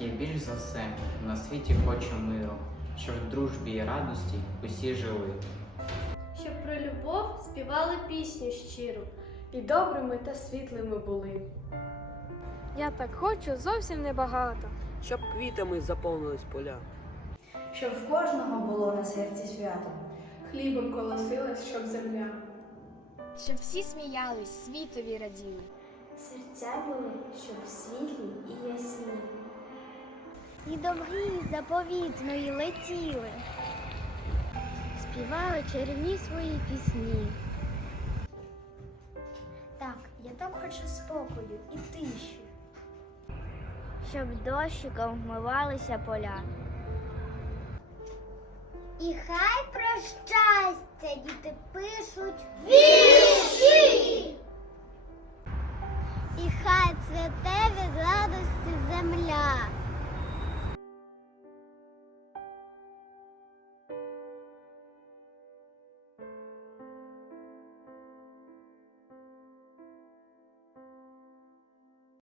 Я більш за все на світі хочу миру, щоб в дружбі і радості усі жили. Щоб про любов співали пісню щиру. І добрими та світлими були. Я так хочу зовсім небагато. щоб квітами заповнились поля. щоб в кожного було на серці свято. Хлібом колосилась, щоб земля. Щоб всі сміялись, світові раділи. Серця були, щоб світлі і ясні. І до мрії заповітної летіли, співали чарівні свої пісні. Так, я так хочу спокою і тиші, щоб дощиком вмивалися поля. І хай про щастя діти пишуть вірші! І хай цвете